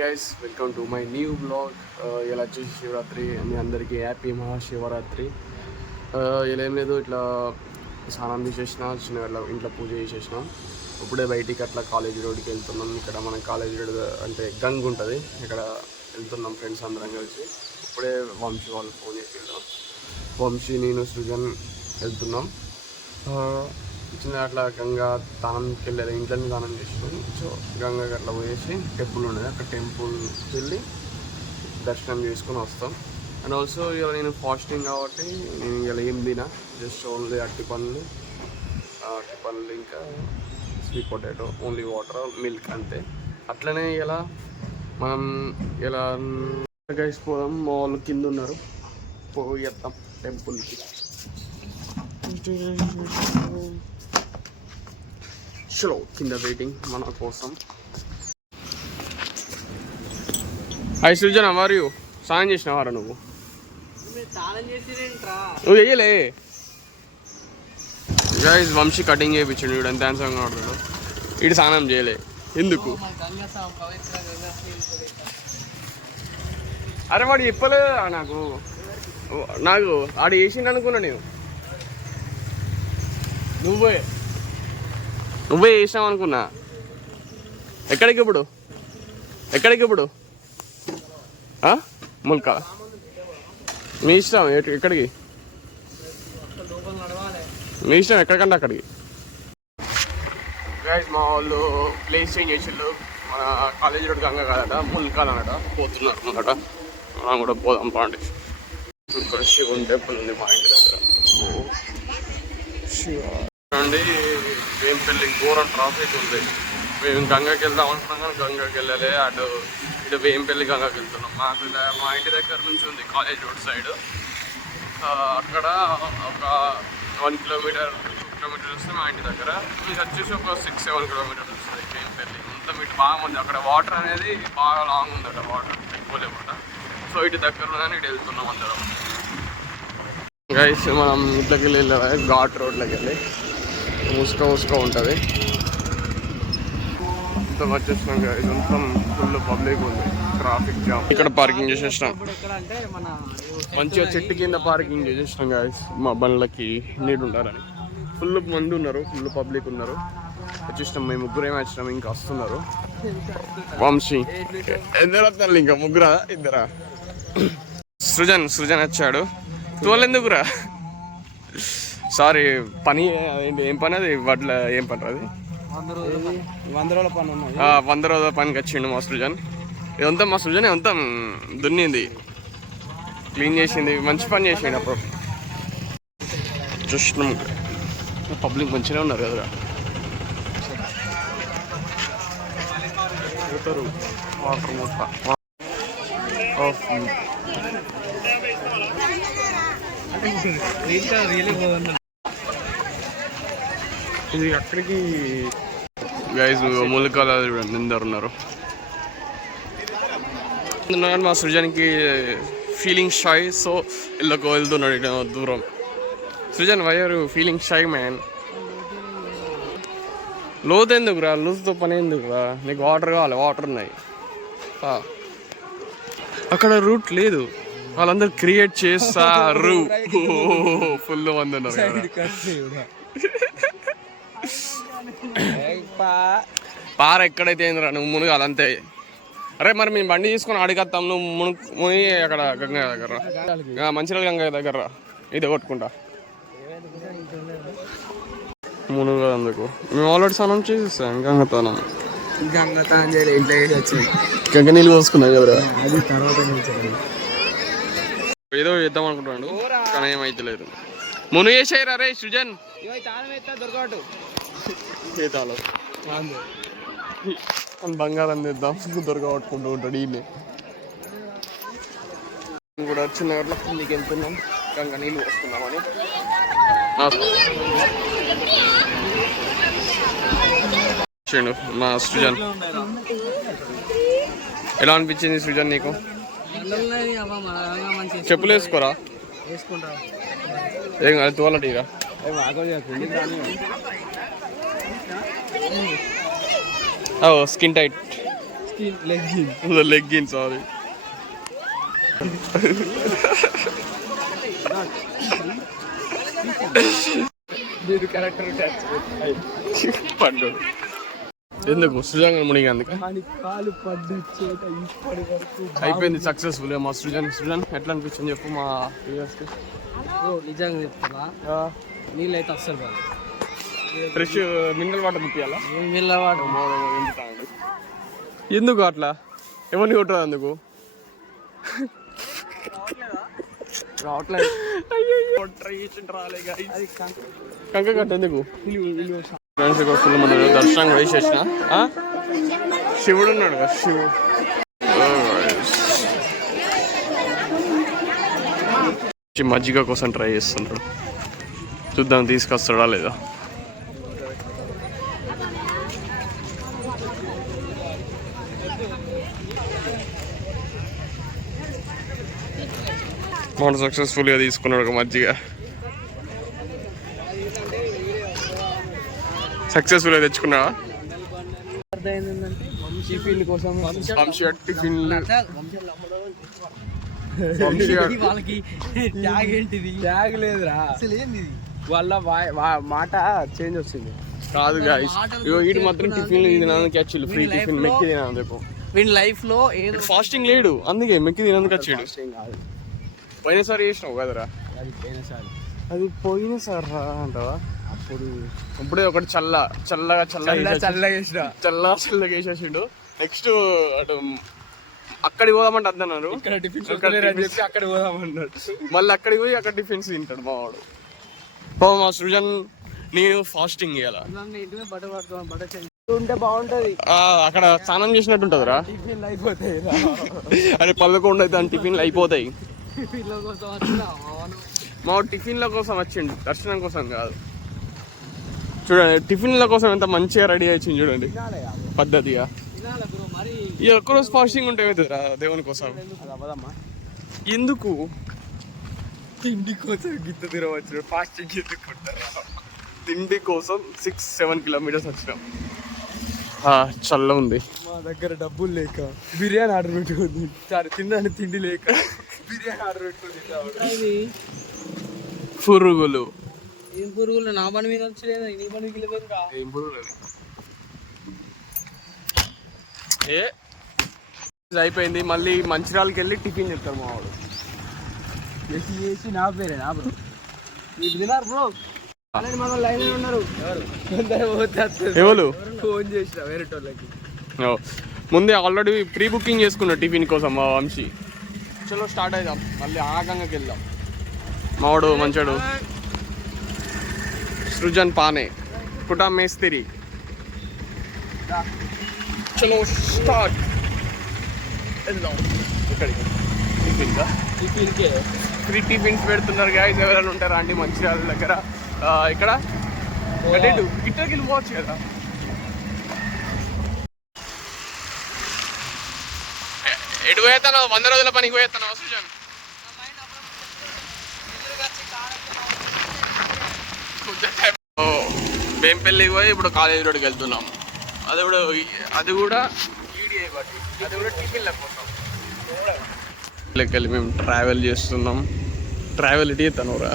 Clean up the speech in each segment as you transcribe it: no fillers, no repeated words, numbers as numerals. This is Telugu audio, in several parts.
Guys welcome to my new blog. ఇలా వచ్చేసి శివరాత్రి మీ అందరికీ హ్యాపీ మహాశివరాత్రి. ఇలా ఏం లేదు, ఇట్లా స్నానం చేసేసిన చిన్న ఇంట్లో పూజ చేసేసినాం. ఇప్పుడే బయటికి అట్లా కాలేజ్ రోడ్కి వెళ్తున్నాం. ఇక్కడ మన కాలేజ్ రోడ్ అంటే గంగ్ ఉంటుంది, ఇక్కడ వెళ్తున్నాం ఫ్రెండ్స్ అందరం కలిసి. ఇప్పుడే వంశీ వాళ్ళు ఫోన్ చేసి వెళ్తాం. వంశీ, నేను, సృజన్ వెళ్తున్నాం. చిన్న అట్లా గంగా స్నానంకి వెళ్ళాలి, ఇంట్లోనే స్నానం చేసినాం. సో గంగకి అట్లా పోయేసి టెంపుల్ ఉండేది, అక్కడ టెంపుల్కి వెళ్ళి దర్శనం చేసుకొని వస్తాం. అండ్ ఆల్సో ఇవాళ నేను ఫాస్టింగ్ కాబట్టి నేను ఇలా ఏం తినా, జస్ట్ ఓన్లీ అట్టి పండ్లు ఇంకా sweet potato, only water, milk అంతే. అట్లనే ఇలా మనం ఇలా పోదాం. మా వాళ్ళు కింద ఉన్నారు, పోయేద్దాం టెంపుల్కి. చలో కింద వెయిటింగ్ మన కోసం. Hi Srujan, how are you? స్నానం చేసినావారా నువ్వు? నువ్వు చెయ్యలే. గైస్ వంశీ కటింగ్ చేయించాడు, వీడు ఎంత హ్యాండ్సమ్గా ఆడుతాడు. వీడు స్నానం చేయలే ఎందుకు? అరే వాడు చెప్పలే నాకు ఆడు చేసిండు అనుకున్నా నేను. నువ్వే చేసావు అనుకున్నా. ఎక్కడికి ఇప్పుడు ముల్కా మీ ఇష్టం, ఎక్కడికి మీ ఇష్టం, ఎక్కడికంటే అక్కడికి. గైస్ మా వాళ్ళు ప్లేస్ చేంజ్ చేసిండు. మన కాలేజీ రోడ్ గంగ కాదట, ముల్కాల్ అనట, పోతున్నారు అనమాట. మనం కూడా పోదాం పాండి. ఇక్కడ శివుని టెంపుల్ ఉంది మా ఇంటి దగ్గర. అండి వేంపల్లి ఘోరం ట్రాఫిక్ ఉంది. మేము గంగకి వెళ్దాం అనుకున్నాం కానీ గంగకి వెళ్ళలే. ఇటు వేంపల్లి గంగకి వెళ్తున్నాం. మా ఇంటి దగ్గర నుంచి ఉంది కాలేజ్ రోడ్ సైడ్. అక్కడ ఒక 1 కిలోమీటర్ 2 కిలోమీటర్స్ వస్తే మా ఇంటి దగ్గర. మీకు వచ్చేసి ఒక 6-7 కిలోమీటర్స్ వస్తుంది వేంపల్లి. అంతా ఇటు బాగుంది. అక్కడ వాటర్ అనేది బాగా లాంగ్ ఉందట, వాటర్ ఎక్కువ లేకుండా. సో ఇటు దగ్గర ఉందని ఇటు వెళ్తున్నాం అందరం. గైస్ మనం ఇంట్లోకి వెళ్ళి ఘాట్ రోడ్లోకి వెళ్ళి మూసుకో ఉంటుంది. అంతా వచ్చేసినాం గైస్, మొత్తం ఫుల్ పబ్లిక్ ఉంది, ట్రాఫిక్ జామ్. ఇక్కడ పార్కింగ్ చేసేసినాం, మంచిగా చెట్టు కింద పార్కింగ్ చేసేసినాం గైస్. మా బండ్లకి నీడు ఉండాలని. ఫుల్ మంది ఉన్నారు, ఫుల్ పబ్లిక్ ఉన్నారు. వచ్చేసినాం, మేము ముగ్గురేమే వచ్చినాం, ఇంకా వస్తున్నారు. వంశీ ఎందరు వస్తున్నారు? ఇంకా ముగ్గురా, ఇద్దరా? సృజన్ వచ్చాడు. తోలెందుకురా? సారీ, పని ఏం పని అది? వడ్ల ఏం పని అది? 100 రోజుల పని ఉన్నది. 100 రోజుల పనికి వచ్చిండు మా సృజన్. ఇదంతా మా సృజన్ అంతా దున్నింది, క్లీన్ చేసింది, మంచి పని చేసిండు. అప్పుడు చూసినాం పబ్లిక్ మంచిగా ఉన్నారు కదరా. వాటర్ మూట ఇది అక్కడికి గైస్ ములకాల అందరు ఉన్నారు. మా సృజన్కి ఫీలింగ్ షై, సో ఇళ్ళకు వెళ్తున్నాడు దూరం. Srujan, why are you feeling shy man? లోతు ఎందుకురా? లూజ్తో పని ఎందుకురా? నీకు వాటర్ కావాలి, వాటర్ ఉన్నాయి. అక్కడ రూట్ లేదు, వాళ్ళందరూ క్రియేట్ చేస్తారు. ఫుల్ మంది ఉన్నారు. పార ఎక్కడైతే ఏందిరా, నువ్వు మునుగాలి అంతే. అరే మరి మేము బండి తీసుకొని అడిగేస్తాం, నువ్వు మునిగి అక్కడ గంగ దగ్గర, మంచిర్యాల గంగ దగ్గర ఇది కొట్టుకుంటా మునుగా. అందుకు మేము ఆల్రెడీ స్నానం చేసేస్తాం. గంగ నీళ్ళు పోసుకున్నాం ఎవరా? ఏదో చేద్దాం అనుకుంటున్నాడు కానీ ఏమైతే లేదు. మును చేసేయరా రే సృజన్. బంగారం తెద్దాం, దొరకబట్టుకుంటూ ఉంటాడు ఈయన కూడా. చిన్న గట్ల కిందికి వెళ్తున్నాం, గంగ నీళ్ళు వస్తున్నామని. మా సృజన్ ఎలా అనిపించింది? సృజన్ నీకు చెప్పులు వేసుకోరా? ఏం కాదు, తోలటీరా. Skin tight legging sorry. మీరు క్యారెక్టర్ పడ్డాడు ఎందుకు సృజన్ మునిగి అందుక కాలు పడ్డ చోట ఇప్పటి వరకు అయిపోయింది సక్సెస్ఫుల్ మా సృజన్ ఎట్లా అనిపించింది చెప్పు మా వ్యూవర్స్కి. నిజంగా చెప్తున్నా నీళ్ళు అయితే అస్సలు బాగా ఫ్రెష్ మినరల్ వాటర్ ముట్టియాలా మిల్లవాడు ఎందుకు అట్లా ఎవరిని కొట్టదు అందుకు రావట్లేదు కంక కట్ట ఎందుకు ఫ్రెండ్స్ ఫుల్ మన దర్శనం కూడా చేసిన శివుడు ఉన్నాడు కదా శివుడు మజ్జిగ కోసం ట్రై చేస్తున్నాడు చూద్దాం తీసుకొస్తాడా లేదా. మనం సక్సెస్ఫుల్గా తీసుకున్నాడు ఒక మజ్జిగ సక్సెస్ఫుల్గా తెచ్చుకున్నావా. టిఫిన్ కోసం టిఫిన్ వాళ్ళకి ట్యాగ్ ఏంటిది ట్యాగ్ లేదురా అసలు ఏంది వాళ్ళ మాట చేంజ్ వస్తుంది కాదు గాయ్స్ వీడు మాత్రం టిఫిన్ తినడానికి యాక్చువల్లీ ఫ్రీ టిఫిన్ మెక్కి తినాను రేపు వీడి లైఫ్ లో ఫాస్టింగ్ లేడు అందుకే మెక్కి తినందుకు వచ్చాడు. పోయినసారి చేసినావు కదరా అది పోయినసారి రా అంటావా అప్పుడే ఒకటి చల్లగా వేసేసిండు. నెక్స్ట్ అటు అక్కడికి పోదామంటే అద్దన్నారు అక్కడ పోదామన్నాడు మళ్ళీ అక్కడికి పోయి అక్కడ టిఫిన్స్ తింటాడు మావాడు. మా సృజన్ నేను ఫాస్టింగ్ చేయాల ఉంటే బాగుంటది అక్కడ స్నానం చేసినట్టు ఉంటుందిరా. టిఫిన్లు అయిపోతాయి అరే 11 అయితే అని టిఫిన్లు అయిపోతాయి. మా టిఫిన్ల కోసం వచ్చిండు దర్శనం కోసం కాదు. చూడండి టిఫిన్ల కోసం ఎంత మంచిగా రెడీ అయ్యింది చూడండి పద్ధతిగా. ఈ ఒక్కరోజు ఫాస్టింగ్ ఉంటే ఏమవుతుందిరా దేవుని కోసం ఎందుకు తిండి కోసం గిత్త తిరగవచ్చు ఫాస్టింగ్ ఎందుకుంటారా. తిండి కోసం 6-7 కిలోమీటర్స్ వచ్చినాం. చల్ల ఉంది మా దగ్గర డబ్బులు లేక బిర్యానీ ఆర్డర్ పెట్టుకుంది సరే తినడానికి తిండి లేక బిర్యానీ ఆర్డర్ పెట్టుకుంది. పురుగులు ఏం పురుగులు నా పని మీద వచ్చలేదు నీ పనికి ఏం పురుగులు అయిపోయింది. మళ్ళీ మంచిర్యాలకి వెళ్ళి టిఫిన్ చెప్తారు మా వాడు చేసి నా పేరే నా బ్రో మీకు తిన్నారు బ్రో మన లైన్ ఉన్నారు ఎవరు ఫోన్ చేసిన వేరే వాళ్ళకి ముందే ఆల్రెడీ ప్రీ బుకింగ్ చేసుకున్నా టిఫిన్ కోసం మా వంశీ. చలో స్టార్ట్ అవుదాం మళ్ళీ ఆగంగాకి వెళ్దాం. మావాడు మంచాడు సృజన్ పానే కుటా మేస్తిరి. చలో స్టార్ట్ వెళ్దాం. ఇక్కడికి టిఫిన్కే ఫ్రీ టిఫిన్స్ పెడుతున్నారు గాయస్ ఎవరైనా ఉంటారా అండి మంచిర్యాల దగ్గర ఇక్కడ గిట్టకి వెళ్ళిపోవచ్చు కదా. ఎటు పోయేస్తాను 100 రోజుల పనికి పోయేస్తాను సృజన్. బేంపల్లికి పోయి ఇప్పుడు కాలేజీ రోడ్కి వెళ్తున్నాం. అది కూడా ఈడీఐ బట్టి అది కూడా టిఫిన్ల కోసం వెళ్ళి మేము ట్రావెల్ చేస్తున్నాం. ట్రావెల్ ఇటీ తనురా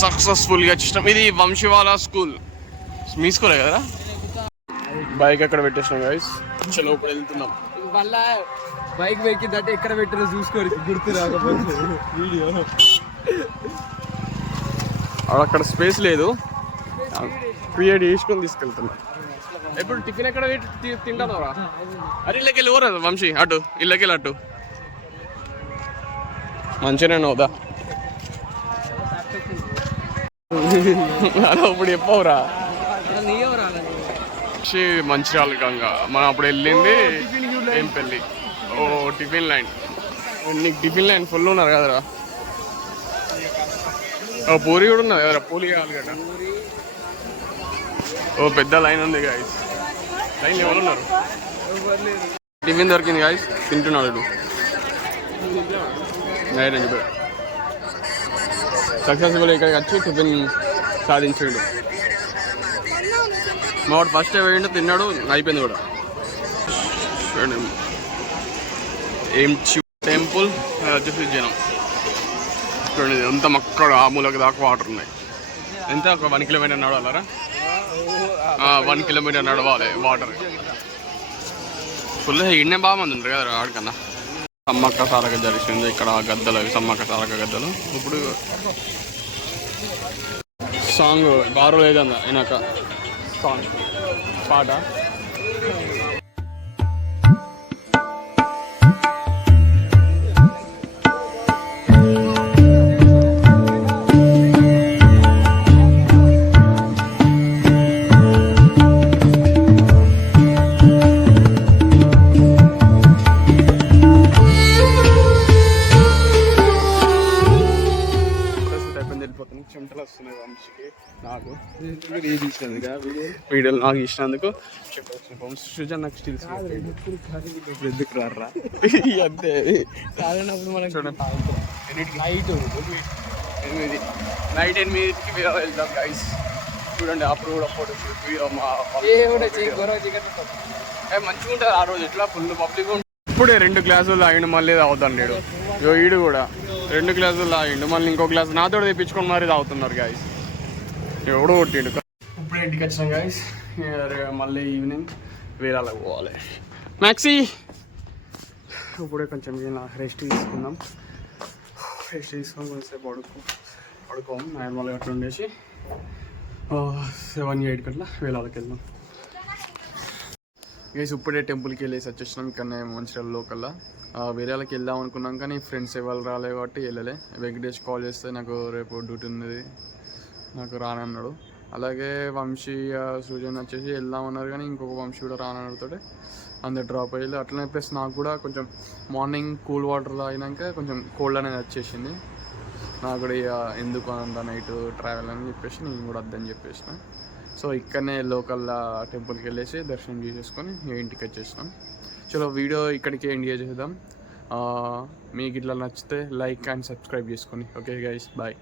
సక్సెస్ఫుల్గా వచ్చినాం. ఇది వంశీవాల స్కూల్ మీ స్కూలే కదా. బైక్ ఎక్కడ పెట్టేసినాం గైస్. చలో ఇప్పుడు వెళ్తున్నాం. మళ్ళా బైక్ ఎక్కిందంటే ఎక్కడ పెట్టారో చూసుకోరు గుర్తు రాకపోతే వీడియో అక్కడ స్పేస్ లేదు క్రియేట్ చేసుకొని తీసుకెళ్తున్నాం. ఎప్పుడు టిఫిన్ ఎక్కడ తింటానరా. అరే ఇళ్ళకి వెళ్ళి పోరా వంశీ అటు ఇళ్ళకి వెళ్ళి అటు మంచిగానే అవుదా అలా ఇప్పుడు చెప్పవురా. మంచిర్యాల గంగా మనం అప్పుడు వెళ్ళింది ఏం పెళ్ళి. ఓ టిఫిన్ లైన్ నీకు టిఫిన్ లైన్ ఫుల్ ఉన్నారు కదరా. ఓ పూరి కూడా ఉన్నది కదరా. పూరి కావాలి కదా. ఓ పెద్ద లైన్ ఉంది గాయస్. లైన్ ఎవరు ఉన్నారు. టిఫిన్ దొరికింది గాయస్ తింటున్నాడు. సక్సెస్ఫుల్ ఇక్కడికి వచ్చి టిఫిన్ సాధించాడు. మావాడు ఫస్ట్ పోయిండు తిన్నాడు అయిపోయింది కూడా. చూడండి ఏం టెంపుల్ వచ్చేసి జనం చూడండి ఎంత మక్కడ ఆ మూలకి దాకా వాటర్ ఉన్నాయి. ఎంత ఒక 1 కిలోమీటర్ నడవాలరా? 1 కిలోమీటర్ నడవాలి వాటర్. ఫుల్ ఇన్నే బాగా మంది ఉంటారు కదా ఆడికన్నా. సమ్మక్క సారక జరిగింది ఇక్కడ గద్దలు, అవి సమ్మక్క సారక గద్దలు. ఇప్పుడు సాంగ్ బారు లేదన్న అయినాక సాంగ్ పాట చెమటలు వస్తున్నాయి వంశీకి నాకు వీడియోలు నాకు ఇచ్చినందుకు సృజన్ నాకు స్టిల్స్ ఎందుకు రారా అంతే కాదన్నప్పుడు మనం నైట్ 8కి వెళ్దాం గైస్. చూడండి అప్పుడు కూడా ఫోటో షూట్ మంచిగా ఉంటుంది ఆ రోజు. ఎట్లా ఫుల్ పబ్లిక్ ఉంటుంది. ఇప్పుడే 2 గ్లాసులు ఆగిండు మళ్ళీ తాగుతాను నేను. ఈడు కూడా 2 గ్లాసులు తాగిండు మళ్ళీ ఇంకో గ్లాస్ నాతో తెప్పించుకొని మరీ తాగుతున్నారు గాయస్. ఎవడో కొట్టిండు. ఇప్పుడే ఇంటికి వచ్చినాం గాయస్. మళ్ళీ ఈవినింగ్ వేలాలకు పోవాలి. మ్యాక్సీ ఇప్పుడే కొంచెం రెస్ట్ తీసుకుందాం. రెస్ట్ తీసుకొని కొంచెంసేపు పడుకోము. 9 గంటలు ఉండేసి 7-8 గంటల వేలాలకు వెళ్దాం గైస్. ఇప్పుడే టెంపుల్కి వెళ్ళేసి వచ్చేసినాం. ఇక్కడనే మంచిర్యాల లోకల్లా. వేరేళ్ళకి వెళ్దాం అనుకున్నాం కానీ ఫ్రెండ్స్ ఎవరు రాలేదు కాబట్టి వెళ్ళలే. వెంకటేష్ కాల్ చేస్తే నాకు రేపు డ్యూటీ ఉన్నది నాకు రానన్నాడు. అలాగే వంశీ సృజన్ వచ్చేసి వెళ్దామన్నారు కానీ ఇంకొక వంశీ కూడా రానడుతోటే అందరు డ్రాప్ అయ్యారు. అట్లనే ప్లస్ నాకు కూడా కొంచెం మార్నింగ్ కూల్ వాటర్ తాగినాక కొంచెం కోల్డ్ అనేది వచ్చేసింది. నాకు కూడా ఇక ఎందుకు అంత నైట్ ట్రావెల్ అని చెప్పేసి నేను కూడా వద్దని చెప్పేసిన. సో ఇక్కడనే లోకల్ టెంపుల్కి వెళ్ళేసి దర్శనం చేసేసుకొని ఇంటికి వచ్చేసినాం. చలో వీడియో ఇక్కడికి ఎండ్ చేసేద్దాం. మీకు ఇట్లా నచ్చితే లైక్ అండ్ సబ్స్క్రైబ్ చేసుకోండి. Okay guys bye.